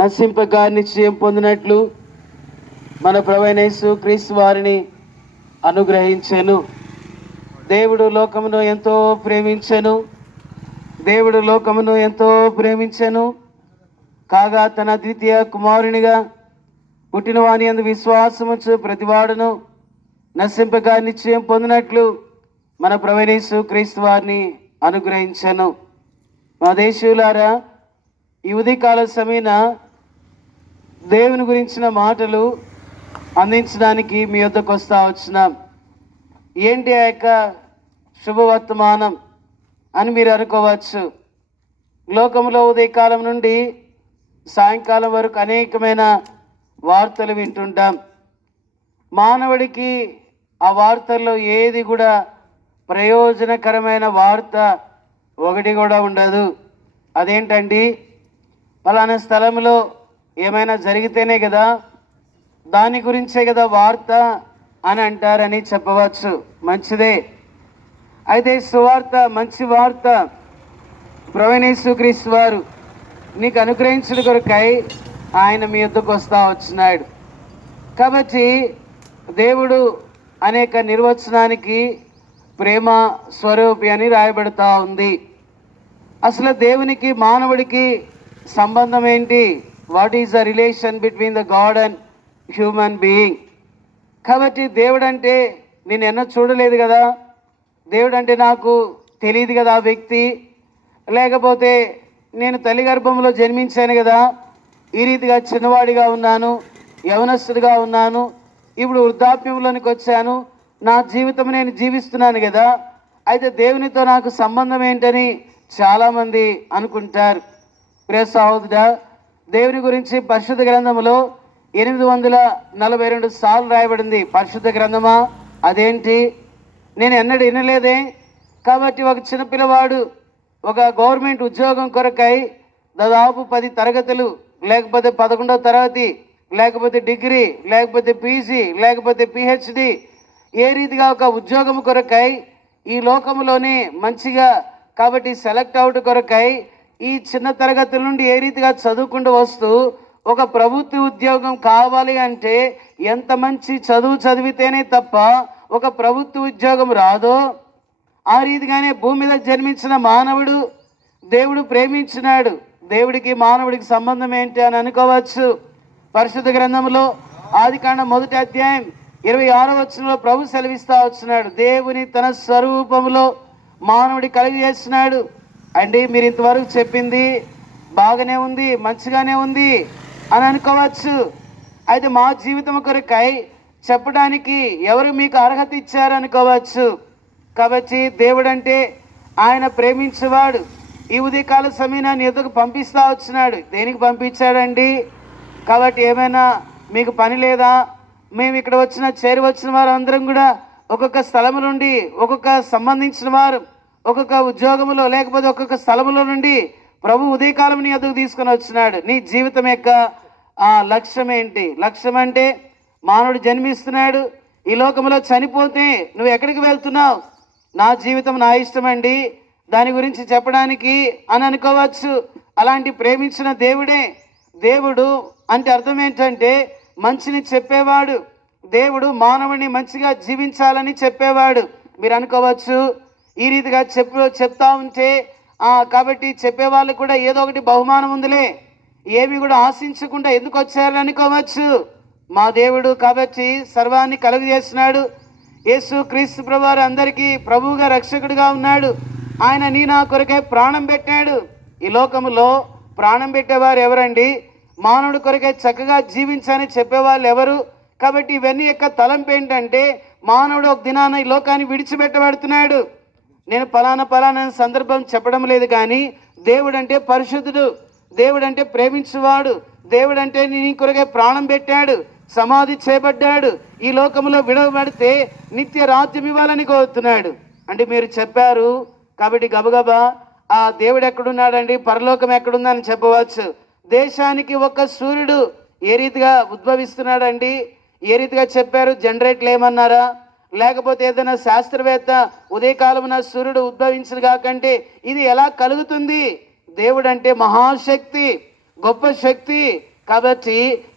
నశింపక నిశ్చయం పొందినట్లు మన ప్రభువైన యేసుక్రీస్తు వారిని అనుగ్రహించెను. దేవుడు లోకమును ఎంతో ప్రేమించెను. దేవుడు లోకమును ఎంతో ప్రేమించెను కాగా తన ద్వితీయ కుమారునిగా పుట్టిన వాని యందు విశ్వాసముంచు ప్రతివాడును నశింపక నిశ్చయం పొందినట్లు మన ప్రభువైన యేసుక్రీస్తు వారిని అనుగ్రహించెను. మా దేశీయులారా, ఈ ఉదయకాల సమయన దేవుని గురించిన మాటలు అందించడానికి మీ వద్దకు వస్తా వచ్చినాం. ఏంటి ఆ యొక్క శుభవర్తమానం అని మీరు అనుకోవచ్చు. లోకంలో ఉదయకాలం నుండి సాయంకాలం వరకు అనేకమైన వార్తలు వింటుంటాం. మానవుడికి ఆ వార్తల్లో ఏది కూడా ప్రయోజనకరమైన వార్త ఒకటి కూడా ఉండదు. అదేంటండి, పలానా స్థలంలో ఏమైనా జరిగితేనే కదా, దాని గురించే కదా వార్త అని అంటారని చెప్పవచ్చు. మంచిదే. అయితే సువార్త, మంచి వార్త ప్రభువైన యేసుక్రీస్తు వారు నీకు అనుగ్రహించిన కొరకై ఆయన మీ యొద్దకు వస్తా వచ్చినాడు. కాబట్టి దేవుడు అనేక నిర్వచనానికి ప్రేమ స్వరూపి అని రాయబడతా ఉంది. అసలు దేవునికి మానవుడికి సంబంధం ఏంటి? What is the relation between the God and human being? కాబట్టి దేవుడు అంటే నేను ఎన్నో చూడలేదు కదా, దేవుడు అంటే నాకు తెలియదు కదా ఆ వ్యక్తి, లేకపోతే నేను తల్లి గర్భంలో జన్మించాను కదా, ఈ రీతిగా చిన్నవాడిగా ఉన్నాను, యవనస్తుడిగా ఉన్నాను, ఇప్పుడు వృద్ధాప్యంలోనికి వచ్చాను, నా జీవితం నేను జీవిస్తున్నాను కదా, అయితే దేవునితో నాకు సంబంధం ఏంటని చాలామంది అనుకుంటారు. ప్రియ సహోదరుడా, దేవుని గురించి పరిశుద్ధ గ్రంథంలో 842 సార్లు రాయబడింది. పరిశుద్ధ గ్రంథమా అదేంటి, నేను ఎన్నడూ వినలేదే. కాబట్టి ఒక చిన్నపిల్లవాడు ఒక గవర్నమెంట్ ఉద్యోగం కొరకై దాదాపు 10 తరగతులు, లేకపోతే 11వ తరగతి, లేకపోతే డిగ్రీ, లేకపోతే పీజీ, లేకపోతే పిహెచ్డి, ఏ రీతిగా ఒక ఉద్యోగం కొరకై ఈ లోకంలోనే మంచిగా కాబట్టి సెలెక్ట్ అవుట్ కొరకై ఈ చిన్న తరగతుల నుండి ఏ రీతిగా చదువుకుంటూ వస్తూ ఒక ప్రభుత్వ ఉద్యోగం కావాలి అంటే ఎంత మంచి చదువు చదివితేనే తప్ప ఒక ప్రభుత్వ ఉద్యోగం రాదో, ఆ రీతిగానే భూమి మీద జన్మించిన మానవుడు దేవుడు ప్రేమించినాడు. దేవుడికి మానవుడికి సంబంధం ఏంటి అని అనుకోవచ్చు. పరిశుద్ధ గ్రంథంలో ఆదికాండం 1వ అధ్యాయం 26వ వచనంలో ప్రభు సెలవిస్తా వచ్చినాడు, దేవుని తన స్వరూపంలో మానవుడి కలిగి చేసినాడు. అండి, మీరు ఇంతవరకు చెప్పింది బాగానే ఉంది, మంచిగానే ఉంది అని అనుకోవచ్చు. అయితే మా జీవితం కొరకై చెప్పడానికి ఎవరు మీకు అర్హత ఇచ్చారు అనుకోవచ్చు. కాబట్టి దేవుడు అంటే ఆయన ప్రేమించేవాడు. ఈ ఉదయకాల సమయాన్ని నీ ఎదుగు పంపిస్తా వచ్చినాడు. దేనికి పంపించాడండి? కాబట్టి ఏమైనా మీకు పని లేదా? మేము ఇక్కడ చేరి వచ్చిన వారు అందరం కూడా ఒక్కొక్క స్థలం నుండి, ఒక్కొక్క సంబంధించిన వారు ఒక్కొక్క ఉద్యోగంలో, లేకపోతే ఒక్కొక్క స్థలంలో నుండి ప్రభు ఉదయకాలం నీ ఎదుగు తీసుకొని వచ్చినాడు. నీ జీవితం యొక్క లక్ష్యం ఏంటి? లక్ష్యం అంటే మానవుడు జన్మిస్తున్నాడు, ఈ లోకంలో చనిపోతే నువ్వు ఎక్కడికి వెళ్తున్నావు? నా జీవితం నా ఇష్టం అండి, దాని గురించి చెప్పడానికి అని అనుకోవచ్చు. అలాంటి ప్రేమించిన దేవుడే. దేవుడు అంటే అర్థం ఏంటంటే మంచిని చెప్పేవాడు. దేవుడు మానవుడిని మంచిగా జీవించాలని చెప్పేవాడు. మీరు అనుకోవచ్చు, ఈ రీతిగా చెప్తా ఉంటే కాబట్టి చెప్పేవాళ్ళు కూడా ఏదో ఒకటి బహుమానం ఉందిలే, ఏమి కూడా ఆశించకుండా ఎందుకు వచ్చారని అనుకోవచ్చు. మా దేవుడు కాబట్టి సర్వాన్ని కలుగజేస్తున్నాడు. యేసు క్రీస్తు ప్రభువారు అందరికీ ప్రభువుగా రక్షకుడిగా ఉన్నాడు. ఆయన నీ నా కొరకే ప్రాణం పెట్టాడు. ఈ లోకములో ప్రాణం పెట్టేవారు ఎవరండి? మానవుడి కొరకే చక్కగా జీవించని చెప్పేవాళ్ళు ఎవరు? కాబట్టి ఇవన్నీ యొక్క తలంపు ఏంటంటే మానవుడు ఒక దినాన ఈ లోకాన్ని విడిచిపెట్టబడుతున్నాడు. నేను ఫలానా సందర్భం చెప్పడం లేదు, కానీ దేవుడు అంటే పరిశుద్ధుడు, దేవుడు అంటే ప్రేమించేవాడు, దేవుడు అంటే నీ కొరకే ప్రాణం పెట్టాడు, సమాధి చేయబడ్డాడు, ఈ లోకంలో విడవబడితే నిత్య రాజ్యం ఇవ్వాలని కోరుతున్నాడు. అంటే మీరు చెప్పారు కాబట్టి గబగబా ఆ దేవుడు ఎక్కడున్నాడండి, పరలోకం ఎక్కడుందని చెప్పవచ్చు. దేశానికి ఒక సూర్యుడు ఏ రీతిగా ఉద్భవిస్తున్నాడండి? ఏ రీతిగా చెప్పారు? జనరేట్లు ఏమన్నారా? లేకపోతే ఏదైనా శాస్త్రవేత్త ఉదయకాలమున సూర్యుడు ఉద్భవించిన కాకంటే ఇది ఎలా కలుగుతుంది? దేవుడు అంటే మహాశక్తి, గొప్ప శక్తి. కాబట్టి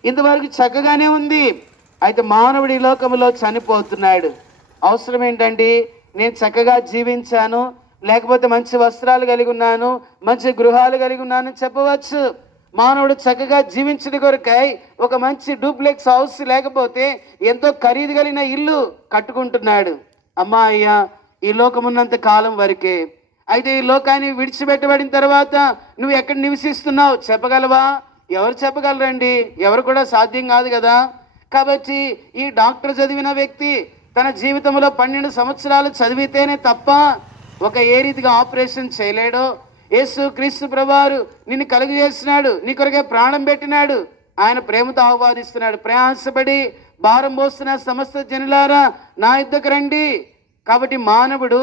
ఇంతవరకు చక్కగానే ఉంది. అయితే మానవుడు ఈ లోకంలో చనిపోతున్నాడు. అవసరం ఏంటండి? నేను చక్కగా జీవించాను, లేకపోతే మంచి వస్త్రాలు కలిగి ఉన్నాను, మంచి గృహాలు కలిగి ఉన్నాను చెప్పవచ్చు. మానవుడు చక్కగా జీవించడం కొరకై ఒక మంచి డూప్లెక్స్ హౌస్ లేకపోతే ఎంతో ఖరీదు కలిగిన ఇల్లు కట్టుకుంటున్నాడు. అమ్మా అయ్యా, ఈ లోకం ఉన్నంత కాలం వరకే. అయితే ఈ లోకాన్ని విడిచిపెట్టబడిన తర్వాత నువ్వు ఎక్కడ నివసిస్తున్నావు చెప్పగలవా? ఎవరు చెప్పగలరండి? ఎవరు కూడా సాధ్యం కాదు కదా. కాబట్టి ఈ డాక్టర్ చదివిన వ్యక్తి తన జీవితంలో 12 సంవత్సరాలు చదివితేనే తప్ప ఒక ఏ రీతిగా ఆపరేషన్ చేయలేడో, యేసు క్రీస్తు ప్రభువారు నిన్ను కలుగు చేస్తున్నాడు, నీ కొరకే ప్రాణం పెట్టినాడు, ఆయన ప్రేమతో ఆహ్వానిస్తున్నాడు. ప్రయాసపడి భారం మోస్తున్న సమస్త జనులారా నా యుద్ధకు రండి. కాబట్టి మానవుడు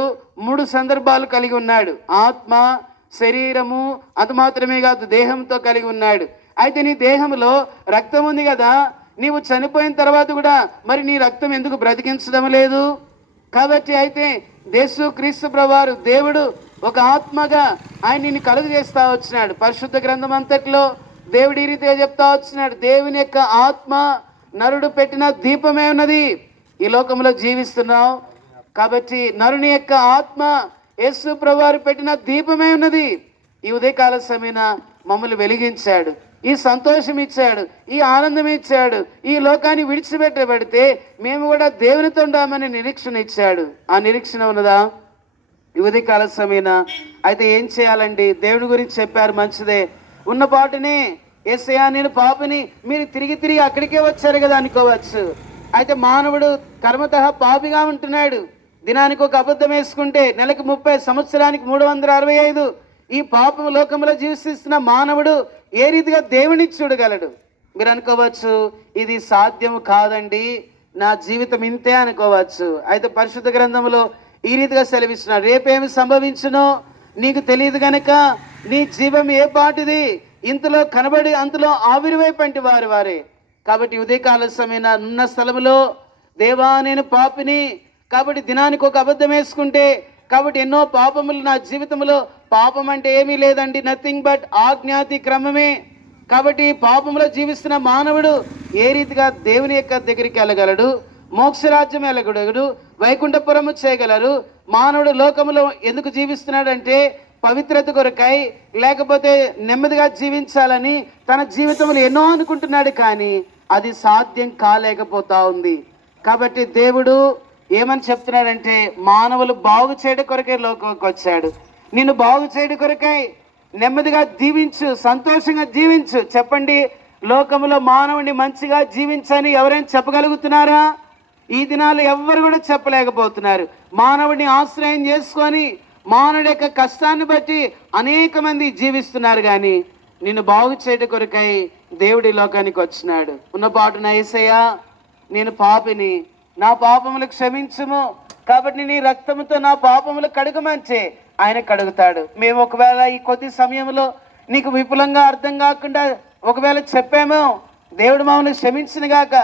3 సందర్భాలు కలిగి ఉన్నాడు. ఆత్మ, శరీరము, అది మాత్రమే కాదు దేహంతో కలిగి ఉన్నాడు. అయితే నీ దేహంలో రక్తం ఉంది కదా, నీవు చనిపోయిన తర్వాత కూడా మరి నీ రక్తం ఎందుకు బ్రతికించడం లేదు? కాబట్టి అయితే యేసు క్రీస్తు ప్రభువారు దేవుడు ఒక ఆత్మగా ఆయన నిన్ను కలుగు చేస్తా వచ్చినాడు. పరిశుద్ధ గ్రంథం అంతట్లో దేవుడు ఈ రీతిగా చెప్తా వచ్చినాడు, దేవుని యొక్క ఆత్మ నరుడు పెట్టిన దీపమే ఉన్నది. ఈ లోకంలో జీవిస్తున్నావు కాబట్టి నరుని యొక్క ఆత్మ యేసు ప్రభువారు పెట్టిన దీపమే ఉన్నది. ఈ ఉదయకాల సమయన మమ్మల్ని వెలిగించాడు, ఈ సంతోషం ఇచ్చాడు, ఈ ఆనందం ఇచ్చాడు. ఈ లోకాన్ని విడిచిపెట్టబడితే మేము కూడా దేవునితో ఉండామని నిరీక్షణ ఇచ్చాడు. ఆ నిరీక్షణ ఉన్నదా ఈ ఉదయకాల సమయన? అయితే ఏం చేయాలండి? దేవుని గురించి చెప్పారు, మంచిదే. ఉన్న పాటునే యేసయ్యా నేను పాపిని, మీరు తిరిగి తిరిగి అక్కడికే వచ్చారు కదా అనుకోవచ్చు. అయితే మానవుడు కర్మతః పాపిగా ఉంటున్నాడు. దినానికి ఒక అబద్ధం వేసుకుంటే నెలకు 30, సంవత్సరానికి 365 ఈ పాపం లోకంలో జీవిస్తున్న మానవుడు ఏ రీతిగా దేవుని చూడగలడు? మీరు అనుకోవచ్చు ఇది సాధ్యం కాదండి, నా జీవితం ఇంతే అనుకోవచ్చు. అయితే పరిశుద్ధ గ్రంథంలో ఈ రీతిగా సెలవిస్తున్నాడు, రేపేమి సంభవించునో నీకు తెలియదు గనక నీ జీవం ఏ పాటిది, ఇంతలో కనబడి అంతలో ఆవిరివైపంటి వారే. కాబట్టి ఉదయకాల సమయన ఉన్న స్థలంలో దేవా నేను పాపిని, కాబట్టి దినానికి ఒక అబద్ధం వేసుకుంటే, కాబట్టి ఎన్నో పాపములు నా జీవితంలో. పాపం అంటే ఏమీ లేదండి, నథింగ్ బట్ ఆజ్ఞాతి క్రమమే. కాబట్టి పాపంలో జీవిస్తున్న మానవుడు ఏ రీతిగా దేవుని యొక్క దగ్గరికి వెళ్ళగలడు? మోక్షరాజ్యం వెళ్ళగలడు, వైకుంఠపురము చేయగలరు. మానవుడు లోకంలో ఎందుకు జీవిస్తున్నాడంటే పవిత్రత కొరకై, లేకపోతే నెమ్మదిగా జీవించాలని తన జీవితంలో ఎన్నో అనుకుంటున్నాడు, కానీ అది సాధ్యం కాలేకపోతా ఉంది. కాబట్టి దేవుడు ఏమని చెప్తున్నాడంటే మానవులు బాగు చేయడం కొరకే లోకంకి వచ్చాడు. నిన్ను బాగు చేయడం కొరకై నెమ్మదిగా జీవించు, సంతోషంగా జీవించు. చెప్పండి, లోకంలో మానవుని మంచిగా జీవించని ఎవరైనా చెప్పగలుగుతున్నారా? ఈ దినాలు ఎవ్వరు కూడా చెప్పలేకపోతున్నారు. మానవుడిని ఆశ్రయం చేసుకొని మానవుడి యొక్క కష్టాన్ని బట్టి అనేక మంది జీవిస్తున్నారు, కానీ నిన్ను బాగు చేయడం కొరకై దేవుడి లోకానికి వచ్చినాడు. ఉన్నపాటున యేసయ్యా నేను పాపిని, నా పాపములు క్షమించుము, కాబట్టి నీ రక్తముతో నా పాపములు కడుగమంచే ఆయన కడుగుతాడు. మేము ఒకవేళ ఈ కొద్ది సమయంలో నీకు విపులంగా అర్థం కాకుండా ఒకవేళ చెప్పామో దేవుడు మమ్మల్ని క్షమించిన గాక.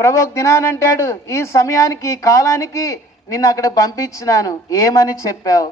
ప్రభు దినానంటాడు, ఈ సమయానికి ఈ కాలానికి నిన్ను అక్కడ పంపించినాను, ఏమని చెప్పావు?